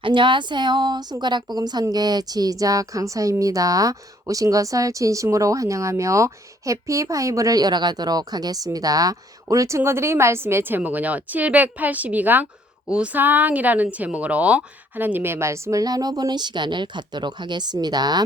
안녕하세요. 손가락복음 선교의 지휘자 강사입니다. 오신 것을 진심으로 환영하며 해피 바이블을 열어가도록 하겠습니다. 오늘 친구들이 말씀의 제목은요. 782강 우상이라는 제목으로 하나님의 말씀을 나눠보는 시간을 갖도록 하겠습니다.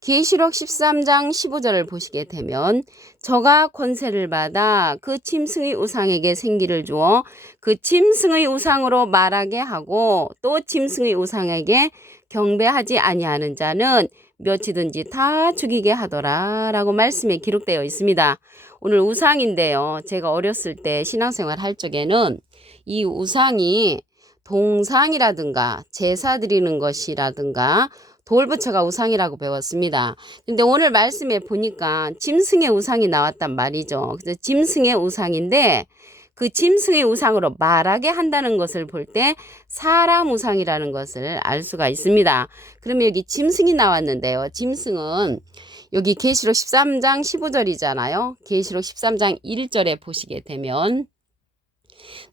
계시록 13장 15절을 보시게 되면 저가 권세를 받아 그 짐승의 우상에게 생기를 주어 그 짐승의 우상으로 말하게 하고 또 짐승의 우상에게 경배하지 아니하는 자는 몇이든지 다 죽이게 하더라 라고 말씀에 기록되어 있습니다. 오늘 우상인데요. 제가 어렸을 때 신앙생활 할 적에는 이 우상이 동상이라든가 제사 드리는 것이라든가 돌부처가 우상이라고 배웠습니다. 근데 오늘 말씀에 보니까 짐승의 우상이 나왔단 말이죠. 그래서 짐승의 우상인데 그 짐승의 우상으로 말하게 한다는 것을 볼 때 사람 우상이라는 것을 알 수가 있습니다. 그러면 여기 짐승이 나왔는데요. 짐승은 여기 계시록 13장 15절이잖아요. 계시록 13장 1절에 보시게 되면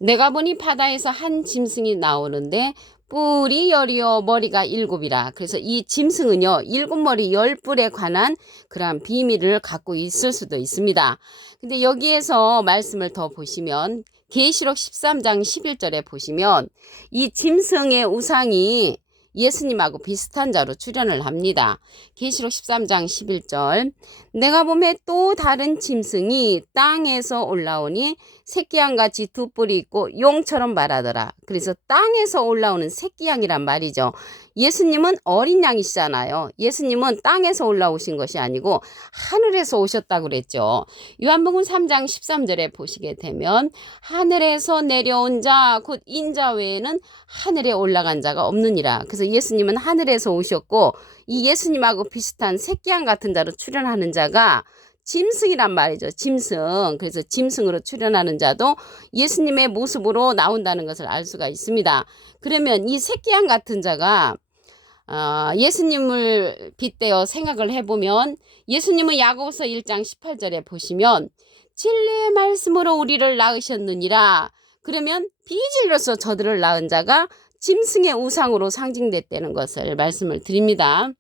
내가 보니 바다에서 한 짐승이 나오는데 뿔이 10이요 머리가 7이라. 그래서 이 짐승은요 7머리 10뿔에 관한 그러한 비밀을 갖고 있을 수도 있습니다. 근데 여기에서 말씀을 더 보시면 계시록 13장 11절에 보시면 이 짐승의 우상이 예수님하고 비슷한 자로 출현을 합니다. 계시록 13장 11절 내가 보매 또 다른 짐승이 땅에서 올라오니 새끼양같이 두 뿔이 있고 용처럼 말하더라. 그래서 땅에서 올라오는 새끼양이란 말이죠. 예수님은 어린 양이시잖아요. 예수님은 땅에서 올라오신 것이 아니고 하늘에서 오셨다고 그랬죠. 요한복음 3장 13절에 보시게 되면 하늘에서 내려온 자 곧 인자 외에는 하늘에 올라간 자가 없느니라. 그래서 예수님은 하늘에서 오셨고 이 예수님하고 비슷한 새끼양 같은 자로 출현하는 자가 짐승이란 말이죠. 짐승. 그래서 짐승으로 출현하는 자도 예수님의 모습으로 나온다는 것을 알 수가 있습니다. 그러면 이 새끼양 같은 자가 예수님을 빗대어 생각을 해보면 예수님은 야고보서 1장 18절에 보시면 진리의 말씀으로 우리를 낳으셨느니라. 그러면 비진리로서 저들을 낳은 자가 짐승의 우상으로 상징됐다는 것을 말씀을 드립니다.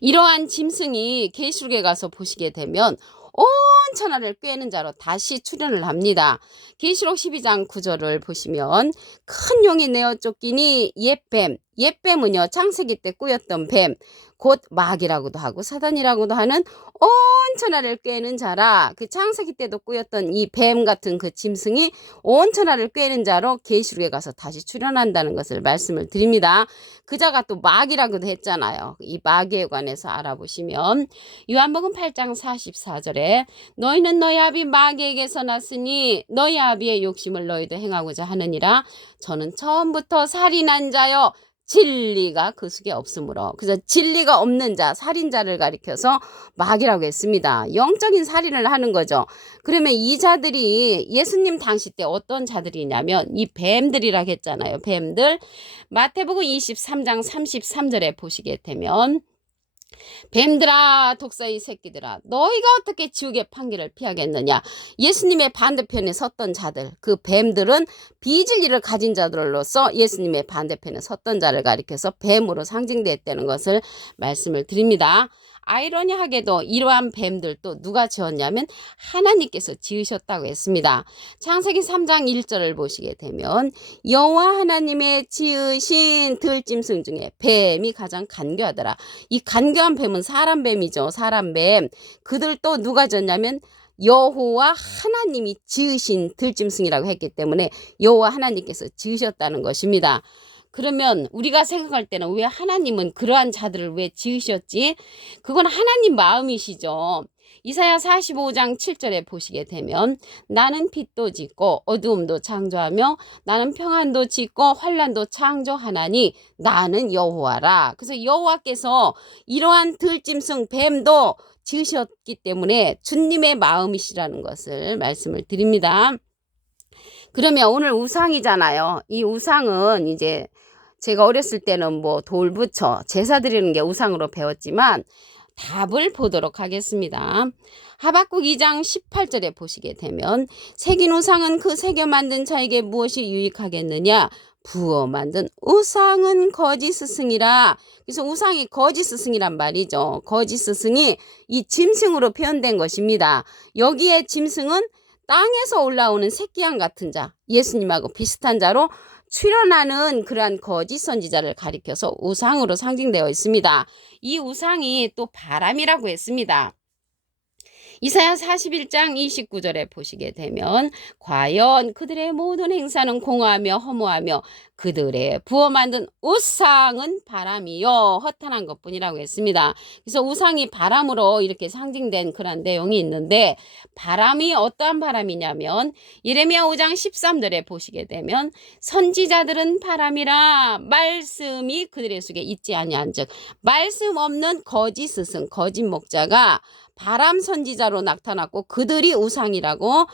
이러한 짐승이 계시록에 가서 보시게 되면 온 천하를 꿰는 자로 다시 출현을 합니다. 계시록 12장 9절을 보시면 큰 용이 내어 쫓기니 옛뱀, 옛뱀은요 창세기 때 꾸였던 뱀, 곧 마귀라고도 하고 사단이라고도 하는 온 천하를 꿰는 자라. 그 창세기 때도 꾸였던 이 뱀 같은 그 짐승이 온 천하를 꿰는 자로 계시록에 가서 다시 출현한다는 것을 말씀을 드립니다. 그 자가 또 마귀라고도 했잖아요. 이 마귀에 관해서 알아보시면 요한복음 8장 44절에 너희는 너희 아비 마귀에게서 났으니 너희 아비의 욕심을 너희도 행하고자 하느니라. 저는 처음부터 살인한 자여 진리가 그 속에 없으므로. 그래서 진리가 없는 자, 살인자를 가리켜서 마귀라고 했습니다. 영적인 살인을 하는 거죠. 그러면 이 자들이 예수님 당시 때 어떤 자들이냐면 이 뱀들이라고 했잖아요. 뱀들. 마태복음 23장 33절에 보시게 되면 뱀들아 독사의 새끼들아 너희가 어떻게 지옥의 판결을 피하겠느냐. 예수님의 반대편에 섰던 자들, 그 뱀들은 비진리를 가진 자들로서 예수님의 반대편에 섰던 자를 가리켜서 뱀으로 상징됐다는 것을 말씀을 드립니다. 아이러니하게도 이러한 뱀들도 누가 지었냐면 하나님께서 지으셨다고 했습니다. 창세기 3장 1절을 보시게 되면 여호와 하나님의 지으신 들짐승 중에 뱀이 가장 간교하더라. 이 간교한 뱀은 사람 뱀이죠. 사람 뱀. 그들도 누가 지었냐면 여호와 하나님이 지으신 들짐승이라고 했기 때문에 여호와 하나님께서 지으셨다는 것입니다. 그러면 우리가 생각할 때는 왜 하나님은 그러한 자들을 왜 지으셨지? 그건 하나님 마음이시죠. 이사야 45장 7절에 보시게 되면 나는 빛도 짓고 어두움도 창조하며 나는 평안도 짓고 환난도 창조하나니 나는 여호와라. 그래서 여호와께서 이러한 들짐승 뱀도 지으셨기 때문에 주님의 마음이시라는 것을 말씀을 드립니다. 그러면 오늘 우상이잖아요. 이 우상은 이제 제가 어렸을 때는 뭐 돌부처 제사 드리는 게 우상으로 배웠지만 답을 보도록 하겠습니다. 하박국 2장 18절에 보시게 되면 새긴 우상은 그 새겨 만든 자에게 무엇이 유익하겠느냐. 부어 만든 우상은 거짓 스승이라. 그래서 우상이 거짓 스승이란 말이죠. 거짓 스승이 이 짐승으로 표현된 것입니다. 여기에 짐승은 땅에서 올라오는 새끼양 같은 자, 예수님하고 비슷한 자로 출현하는 그러한 거짓 선지자를 가리켜서 우상으로 상징되어 있습니다. 이 우상이 또 바람이라고 했습니다. 이사야 41장 29절에 보시게 되면 과연 그들의 모든 행사는 공허하며 허무하며 그들의 부어 만든 우상은 바람이요 허탄한 것뿐이라고 했습니다. 그래서 우상이 바람으로 이렇게 상징된 그런 내용이 있는데 바람이 어떠한 바람이냐면 예레미야 5장 13절에 보시게 되면 선지자들은 바람이라 말씀이 그들의 속에 있지 아니한즉 말씀 없는 거짓 스승 거짓 목자가 바람 선지자로 나타났고 그들이 우상이라고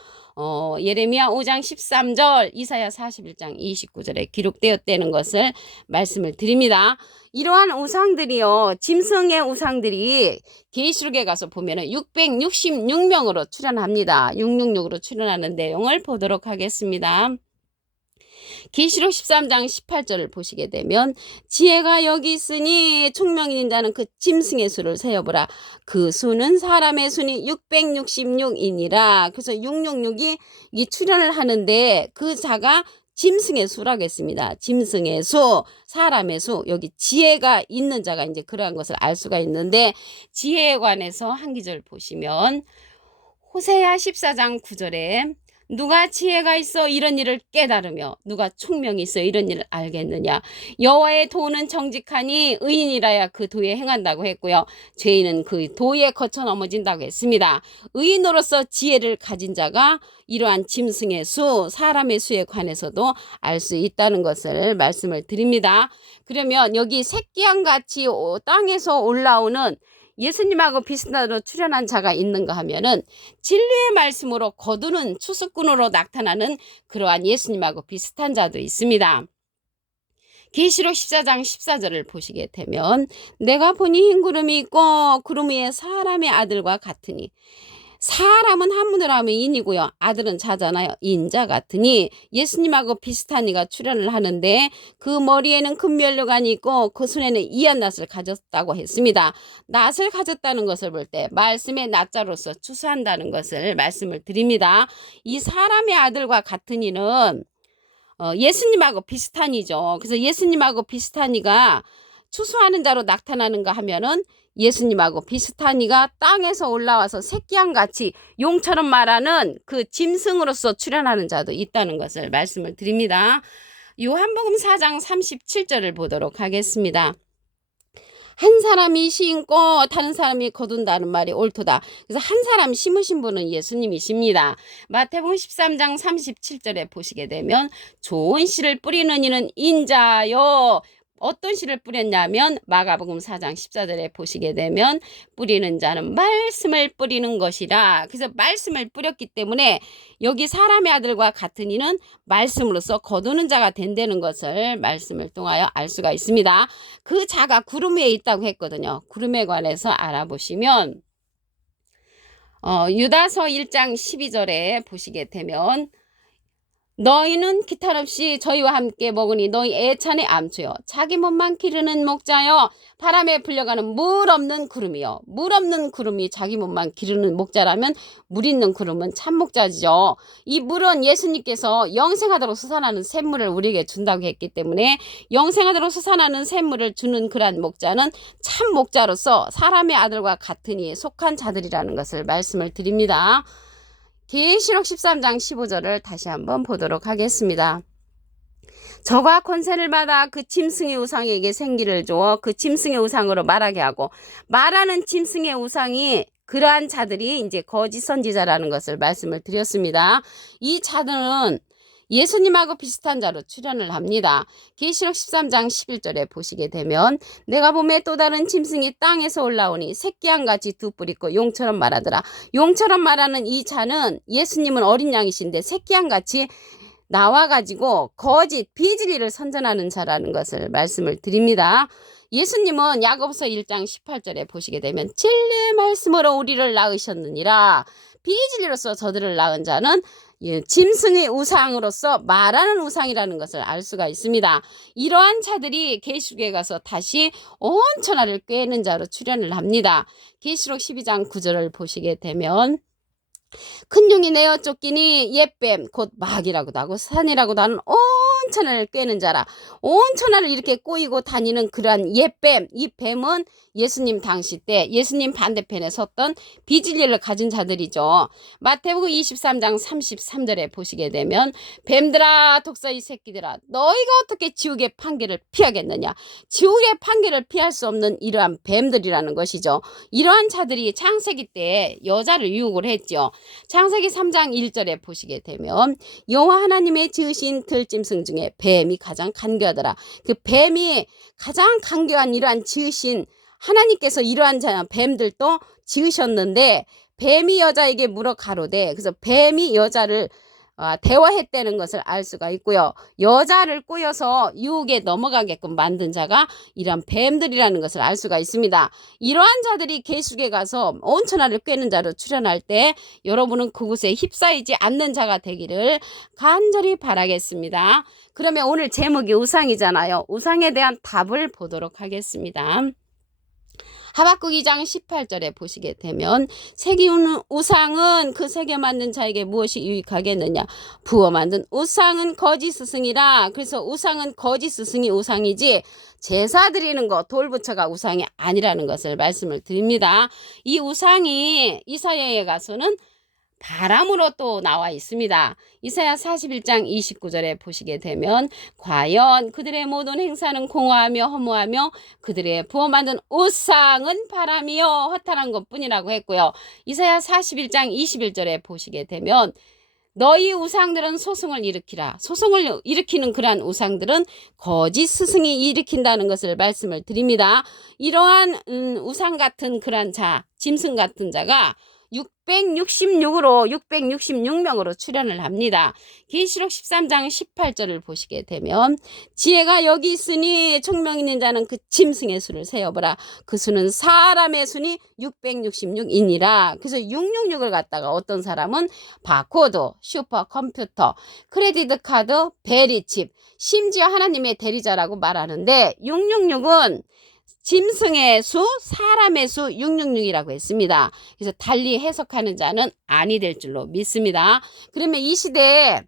예레미야 5장 13절 이사야 41장 29절에 기록되었다는 것을 말씀을 드립니다. 이러한 우상들이요 짐승의 우상들이 계시록에 가서 보면 666명으로 출현합니다. 666으로 출현하는 내용을 보도록 하겠습니다. 계시록 13장 18절을 보시게 되면 지혜가 여기 있으니 총명인 자는 그 짐승의 수를 세어보라. 그 수는 사람의 수니 666이니라. 그래서 666이 이 출현을 하는데 그 자가 짐승의 수라고 했습니다. 짐승의 수, 사람의 수, 여기 지혜가 있는 자가 이제 그러한 것을 알 수가 있는데 지혜에 관해서 한 기절 보시면 호세아 14장 9절에 누가 지혜가 있어 이런 일을 깨달으며 누가 총명이 있어 이런 일을 알겠느냐. 여호와의 도는 정직하니 의인이라야 그 도에 행한다고 했고요. 죄인은 그 도에 거쳐 넘어진다고 했습니다. 의인으로서 지혜를 가진 자가 이러한 짐승의 수, 사람의 수에 관해서도 알 수 있다는 것을 말씀을 드립니다. 그러면 여기 새끼양같이 땅에서 올라오는 예수님하고 비슷하로 출현한 자가 있는가 하면은 진리의 말씀으로 거두는 추수꾼으로 나타나는 그러한 예수님하고 비슷한 자도 있습니다. 계시록 14장 14절을 보시게 되면 내가 보니 흰 구름이 있고 구름 위에 사람의 아들과 같으니 사람은 한문으로 하면 인이고요. 아들은 자잖아요. 인자 같으니 예수님하고 비슷한 이가 출현을 하는데 그 머리에는 금면류관이 있고 그 손에는 이한 낫을 가졌다고 했습니다. 낫을 가졌다는 것을 볼 때 말씀의 낫자로서 추수한다는 것을 말씀을 드립니다. 이 사람의 아들과 같은 이는 예수님하고 비슷한 이죠. 그래서 예수님하고 비슷한 이가 추수하는 자로 나타나는가 하면은 예수님하고 비슷한 이가 땅에서 올라와서 새끼양같이 용처럼 말하는 그 짐승으로서 출현하는 자도 있다는 것을 말씀을 드립니다. 요한복음 4장 37절을 보도록 하겠습니다. 한 사람이 심고 다른 사람이 거둔다는 말이 옳도다. 그래서 한 사람 심으신 분은 예수님이십니다. 마태복음 13장 37절에 보시게 되면 좋은 씨를 뿌리는 이는 인자요. 어떤 씨를 뿌렸냐면 마가복음 4장 14절에 보시게 되면 뿌리는 자는 말씀을 뿌리는 것이라. 그래서 말씀을 뿌렸기 때문에 여기 사람의 아들과 같은 이는 말씀으로서 거두는 자가 된다는 것을 말씀을 통하여 알 수가 있습니다. 그 자가 구름 위에 있다고 했거든요. 구름에 관해서 알아보시면 유다서 1장 12절에 보시게 되면 너희는 기탈 없이 저희와 함께 먹으니 너희 애찬의 암초요 자기 몸만 기르는 목자요 바람에 불려가는 물 없는 구름이요. 물 없는 구름이 자기 몸만 기르는 목자라면 물 있는 구름은 참 목자죠. 이 물은 예수님께서 영생하도록 솟아나는 샘물을 우리에게 준다고 했기 때문에 영생하도록 솟아나는 샘물을 주는 그러한 목자는 참 목자로서 사람의 아들과 같으니 속한 자들이라는 것을 말씀을 드립니다. 계시록 13장 15절을 다시 한번 보도록 하겠습니다. 저가 권세를 받아 그 짐승의 우상에게 생기를 주어 그 짐승의 우상으로 말하게 하고 말하는 짐승의 우상이 그러한 자들이 이제 거짓 선지자라는 것을 말씀을 드렸습니다. 이 자들은 예수님하고 비슷한 자로 출현을 합니다. 계시록 13장 11절에 보시게 되면 내가 보매 또 다른 짐승이 땅에서 올라오니 새끼양같이 두 뿔 있고 용처럼 말하더라. 용처럼 말하는 이 자는 예수님은 어린 양이신데 새끼양같이 나와가지고 거짓 비진리를 선전하는 자라는 것을 말씀을 드립니다. 예수님은 야고보서 1장 18절에 보시게 되면 진리의 말씀으로 우리를 낳으셨느니라. 비진리로서 저들을 낳은 자는 짐승의 우상으로서 말하는 우상이라는 것을 알 수가 있습니다. 이러한 자들이 계시록에 가서 다시 온 천하를 꿰는 자로 출현을 합니다. 계시록 12장 9절을 보시게 되면 큰 용이 내어 쫓기니 옛뱀 곧 마귀라고도 하고 산이라고도 하는 온 천하를 꿰는 자라. 온 천하를 이렇게 꼬이고 다니는 그러한 옛뱀, 이 뱀은 예수님 당시 때 예수님 반대편에 섰던 비진리를 가진 자들이죠. 마태복음 23장 33절에 보시게 되면 뱀들아 독사의 새끼들아 너희가 어떻게 지옥의 판결을 피하겠느냐. 지옥의 판결을 피할 수 없는 이러한 뱀들이라는 것이죠. 이러한 자들이 창세기 때 여자를 유혹을 했죠. 창세기 3장 1절에 보시게 되면 여호와 하나님의 지으신 들짐승 중에 뱀이 가장 간교하더라. 그 뱀이 가장 간교한 이러한 지으신 하나님께서 이러한 뱀들도 지으셨는데 뱀이 여자에게 물어 가로되 그래서 뱀이 여자를 대화했다는 것을 알 수가 있고요. 여자를 꼬여서 유혹에 넘어가게끔 만든 자가 이런 뱀들이라는 것을 알 수가 있습니다. 이러한 자들이 계시록에 가서 온 천하를 꿰는 자로 출현할 때 여러분은 그곳에 휩싸이지 않는 자가 되기를 간절히 바라겠습니다. 그러면 오늘 제목이 우상이잖아요. 우상에 대한 답을 보도록 하겠습니다. 하박국 2장 18절에 보시게 되면 새기우는 우상은 그 새겨 만든 자에게 무엇이 유익하겠느냐. 부어 만든 우상은 거짓 스승이라. 그래서 우상은 거짓 스승이 우상이지 제사 드리는 거 돌부처가 우상이 아니라는 것을 말씀을 드립니다. 이 우상이 이사야에 가서는 바람으로 또 나와 있습니다. 이사야 41장 29절에 보시게 되면 과연 그들의 모든 행사는 공허하며 허무하며 그들의 부어 만든 우상은 바람이요 허탈한 것뿐이라고 했고요. 이사야 41장 21절에 보시게 되면 너희 우상들은 소송을 일으키라. 소송을 일으키는 그러한 우상들은 거짓 스승이 일으킨다는 것을 말씀을 드립니다. 이러한 우상 같은 그러한 자, 짐승 같은 자가 666명으로 출현을 합니다. 계시록 13장 18절을 보시게 되면 지혜가 여기 있으니 총명 있는 자는 그 짐승의 수를 세어보라. 그 수는 사람의 수니 666이니라. 그래서 666을 갖다가 어떤 사람은 바코드, 슈퍼컴퓨터, 크레디트 카드, 베리칩, 심지어 하나님의 대리자라고 말하는데 666은 짐승의 수, 사람의 수 666이라고 했습니다. 그래서 달리 해석하는 자는 아니 될 줄로 믿습니다. 그러면 이 시대에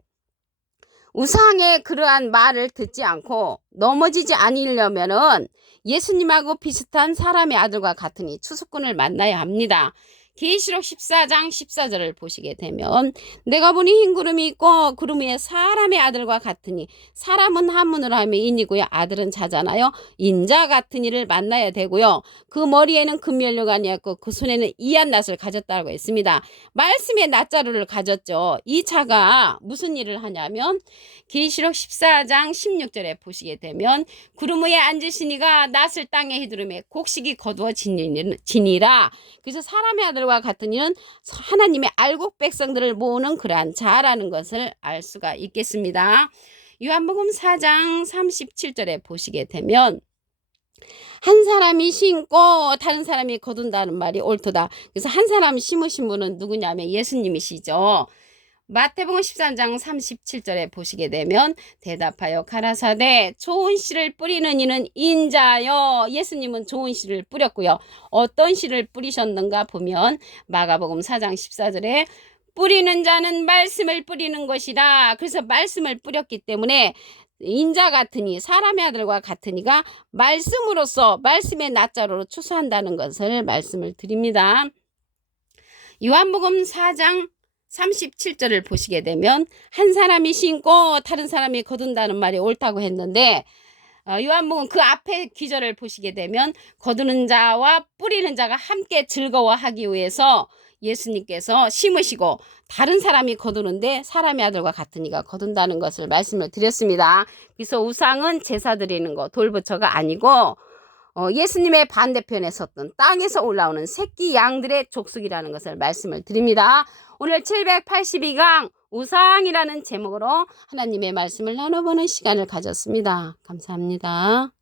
우상의 그러한 말을 듣지 않고 넘어지지 않으려면은 예수님하고 비슷한 사람의 아들과 같으니 추수꾼을 만나야 합니다. 계시록 14장 14절을 보시게 되면 내가 보니 흰 구름이 있고 구름 위에 사람의 아들과 같으니 사람은 한문으로 하면 인이고요. 아들은 자잖아요. 인자 같은 이를 만나야 되고요. 그 머리에는 금면류가 아니었고 그 손에는 이한 낫을 가졌다고 했습니다. 말씀의 낫자루를 가졌죠. 이 자가 무슨 일을 하냐면 계시록 14장 16절에 보시게 되면 구름 위에 앉으시니가 낫을 땅에 휘두르매 곡식이 거두어지니라. 그래서 사람의 아들과 같은 이는 하나님의 알곡 백성들을 모으는 그러한 자라는 것을 알 수가 있겠습니다. 요한복음 4장 37절에 보시게 되면 한 사람이 심고 다른 사람이 거둔다는 말이 옳도다. 그래서 한 사람이 심으신 분은 누구냐면 예수님이시죠. 마태복음 13장 37절에 보시게 되면 대답하여 가라사대 좋은 씨를 뿌리는 이는 인자여. 예수님은 좋은 씨를 뿌렸고요. 어떤 씨를 뿌리셨는가 보면 마가복음 4장 14절에 뿌리는 자는 말씀을 뿌리는 것이라. 그래서 말씀을 뿌렸기 때문에 인자 같으니 사람의 아들과 같으니가 말씀으로서 말씀의 낫자로로 추수한다는 것을 말씀을 드립니다. 요한복음 4장 37절을 보시게 되면 한 사람이 심고 다른 사람이 거둔다는 말이 옳다고 했는데 요한복음 그 앞에 기절을 보시게 되면 거두는 자와 뿌리는 자가 함께 즐거워하기 위해서 예수님께서 심으시고 다른 사람이 거두는데 사람의 아들과 같으니가 거둔다는 것을 말씀을 드렸습니다. 그래서 우상은 제사 드리는 거 돌부처가 아니고 예수님의 반대편에 섰던 땅에서 올라오는 새끼 양들의 족속이라는 것을 말씀을 드립니다. 오늘 782강 우상이라는 제목으로 하나님의 말씀을 나눠보는 시간을 가졌습니다. 감사합니다.